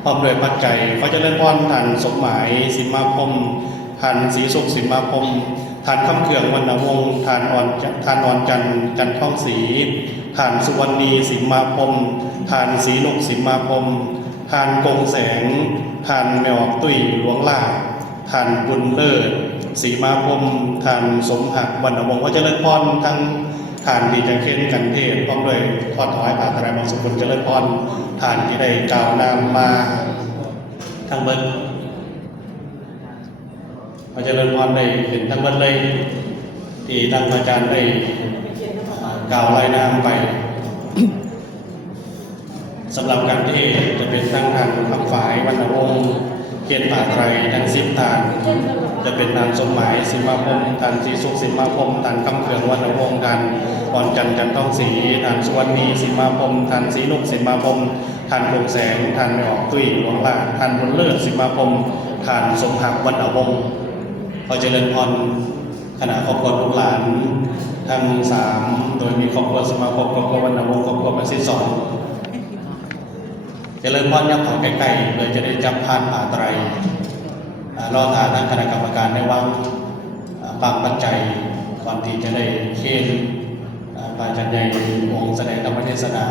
พร้อมด้วยปัจจัยก็เจริญพรท่านสมหมายสิมาคมท่านศรีสุขสิมาคมท่านคำเขื่องวรรณวงศ์ท่านอ่อนจันทร์จันทร์ทองศรีท่านสุวรรณีสิมาคมท่านศรีนกสิมาคมท่านกงแสงท่านแมวตุ้ยหลวงลาท่านบุญเลิศศรีมาคมท่านสมหักวรรณวงศ์ก็เจริญพรทั้งท่านที่จะเค้นกันเทศพร้อมด้วยทอดถวายผ้าไตรบางสกุลเจริญพรท่านที่ได้กล่าวนามมาทั้งเบิดพระเจริญพรได้เห็นทั้งหมดเลยที่ทางอาจารย์ได้กล่าวรายนามไป สำหรับการที่จะเป็นทั้งทางคำฝ่ายวรรณวงศ์เขียนป่าไตรทั้ง10ฐานจะเป็นนามสมหมายสิมาพมฐานศรีสุขสิมาพมฐานคำเขื่องวรรณวงศ์ฐานอ่อนจันทร์จันทร์ทองศรีฐานสุวรรณีสิมาพมฐานศรีนกสิมาพมฐานคงแสงฐานไม่ออกตุ้ยหลวงลาฐานบุญเลิศสิมาพมฐานสมหักวรรณวงศ์ขอเจริญพรคณะครอบครัวลูกหลานทั้ง3โดยมีครอบครัวสมาคมครอบครัววรรณวงศ์ครอบครัวประสิทธิ์สอนเจริญพรยับขอใกล้ๆเลยจะได้จับพานผ้าไตรรอทางคณะกรรมการได้วางบางปัจจัยก่อนที่จะได้เค้นพระอาจารย์ใหญ่องค์แสดงธรรมเทศนา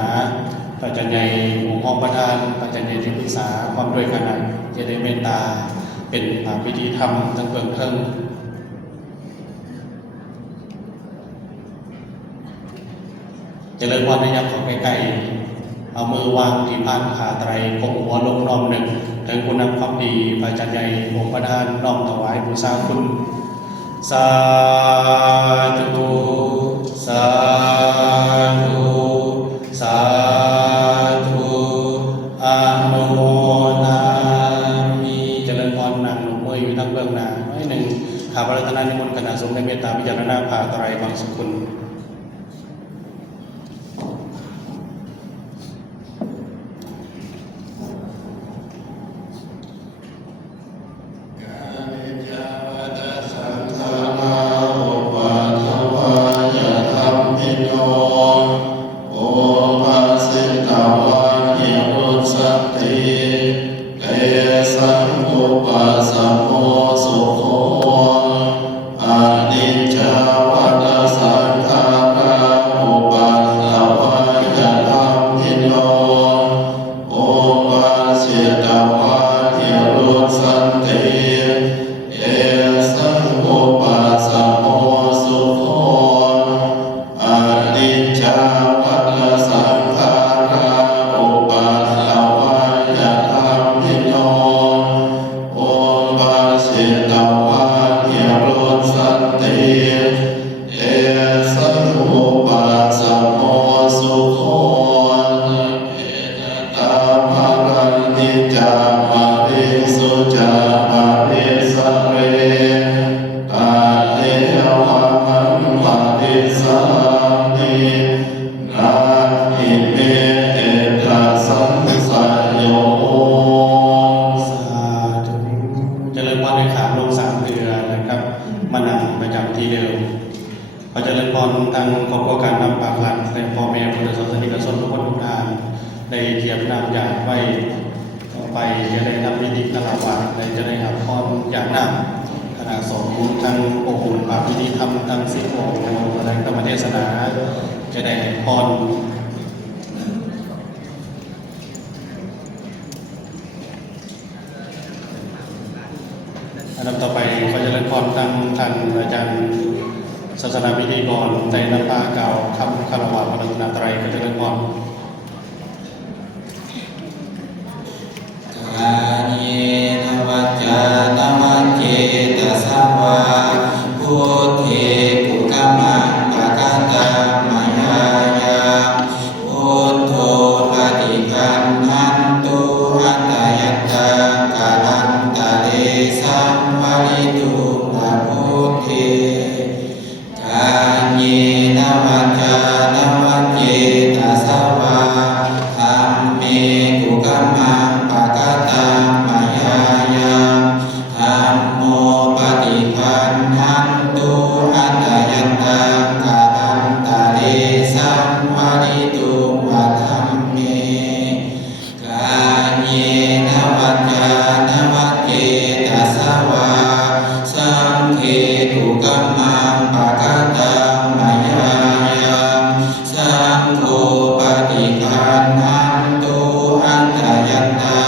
พระอาจารย์ใหญ่องค์ห้องประธานพระอาจารย์ใหญ่ที่ปรึกษาความด้วยคณะจะได้เมตตาเป็นพิธีธรรมทั้งเบื้องต้นเจริญพรในยับขอใกล้ๆเอามือวางที่พานผ้าไตรกบหัวลงน้อมหนึ่งถึงคุณงามความดีพระอาจารย์ใหญ่องค์ประธานน้อมถวายบูชาคุณสาธุสาธุสาธุอนุโมทามิเจริญพรนั่งลงมืออยู่ทั้งเบื้องหน้าไว้หนึ่งข้าพระรัตนานิมนต์คณะสงฆ์ในเมตตาพิจารณาผ้าไตรบางสกุลอนิจจวัฏสังขา ขามลง3 เดือนนะครับมานั่งประจำที่เดิมขอเจริญพรทางครอบครัวการนำปากหลักและพ่อแม่พุทธศาสนิกชนทุกคนทุกท่านได้เทียบนำอย่างไว้ต่อไปจะได้ทำพิธีคารวะและจะได้รับพรอย่างนำคณะสงฆ์ทั้งองค์พระพิธีธรรมทั้ง10 องค์และธรรมเทศนาจะได้พรอันดับต่อไปขอเจริญพรทางท่านอาจารย์ศาสนาพิธีกรในนภาเก่าคำคารวะพระรัตนตรัยขอเจริญพร กาเยนวัจจานวัจเจตสัวาพุทเทกุกัมมังปะกะตามายายาพุทโธปฏิคันหันตุอัตตยัตตากาลันตะเลสัมวะริตุวะพุทเทกาเยนวัจจานวัจเจตสัวาธัมเมกุกัมมังปะกะตามายายาธัมโมปฏิคันหันตุอัตตยัตตากาลันตะเลสัมวะริตุวะธัมเมกาเยนวัจจานวัจเจตสัวาสังฆเขตุกัมมังปะกะตามายายาสังโฆปฏิคันหันตุอัตตยัตตา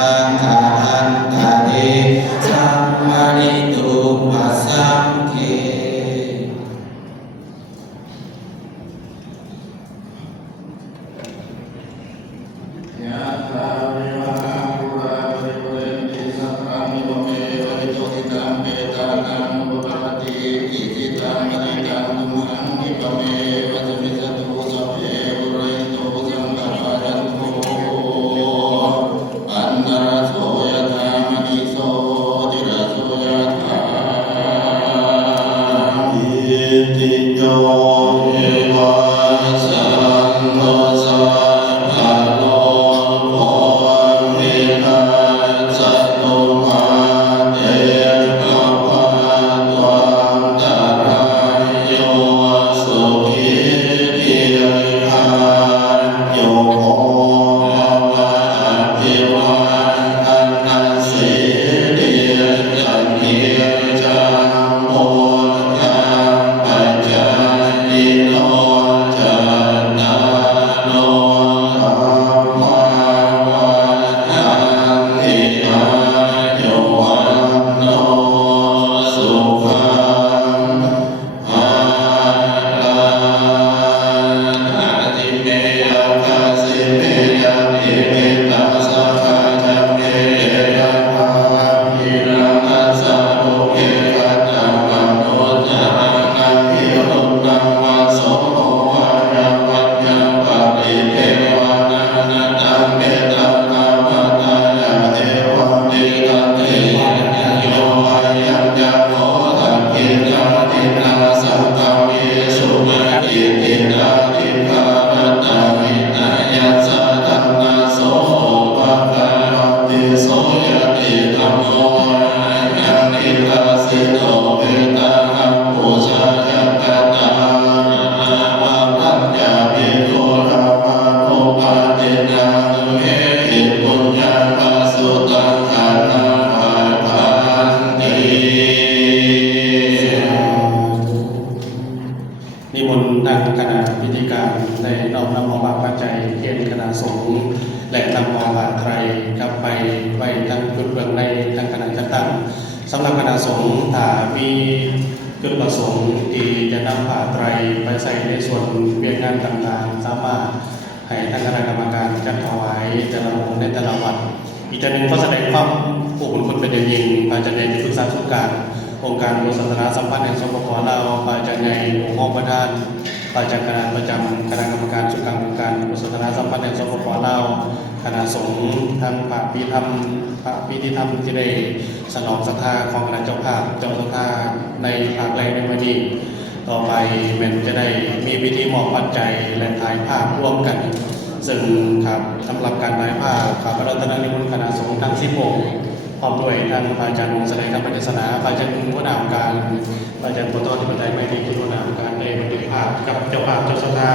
กาลันตะเลสัมวะริตุวะสังฆเข ยะถาวริวหาปุราปริปุเรนติสัพพะนิโมเมวะริโตทิตังเปตานังอุปปติอิทิตังมณิตังตุมหังนิปะเมวะสมิสตุสัพเพปุเรนโตสังฆปะจันโทปันนรโสยะถามณิโสติระโสยะถาอิติโตเอวะสังโฆสัพพะโลโภวินาศตุมาเตภวัตวันตรายโยสุขีทีขายุโกภวะอภิวาทนาสีริจันทิจังโมทังปัจจายิโนจันทาโนธรรมาวันติอายุวันโนสุขังภาลังอาทิเมยคาสิเมยอิมิตาสัพพะจัมเมยะมามินาอัสสะโลเกกัตตมโนจานังหิรุนังวาโสวะยะวัญญาปะริเทวานานาตังเมตังนามาตายาเทวังติตันเตโยอายัญญาโคตังกินนาตินาสังฆามิสุมาติตินาติภารตาวินายัสสะตังนาโสภะคะวะติโสยติธัมโมยังนิราสิโตเวตังอัมปุชายัตตานามาปัญญาภิโกรามาโนปาตินังเมหิปุญญาภาสุตังขันนาภาพันติ นิมนต์ทางคณะพิธีการได้น้อมนำเอาบาตรปัจจัยเทียนคณะสงฆ์และนำเอาบาตรไตรกลับไปไว้ทั้งจุดเบื้องในทางคณะจัดตั้งสำหรับคณะสงฆ์ถ้ามีจุดประสงค์ที่จะนำบาตรไตรไปใส่ในส่วนเวียนงานต่างๆสามารถให้ทางคณะกรรมการจัดถวายแต่ละองค์ในแต่ละวัดอีกจานหนึ่งก็แสดงความผู้บุญคุณเป็นอย่างยิ่งพระอาจารย์ใหญ่ที่ปรึกษาสุการองค์การพุทธศาสนาสัมพันธ์แห่งสปปลาวพระอาจารย์ใหญ่องค์ห้องประธานพระอาจารย์คณะประจำคณะกรรมการสุการองค์การพุทธศาสนาสัมพันธ์แห่งสปปลาวคณะสงฆ์ทางพระพิธรรมที่ได้สนองศรัทธาของคณะเจ้าภาพเจ้าศรัทธาในภาคแรกในวันนี้ต่อไปแมันจะได้มีพิธีมอบปัจจัยและถ่ายภาพร่วมกัน ซึ่งครับสำหรับการถ่ายภาพข้าพเจ้าตอนนี้นิมนต์คณะสงฆ์ทั้ง10 องค์ พร้อมด้วยท่านพระอาจารย์วงศ์แสดงคำปริศนาพระอาจารย์ผู้นำการพระอาจารย์ปตที่บันไดไม่ดีผู้นำการได้บันทึกภาพกับเจ้าภาพเจ้าสตา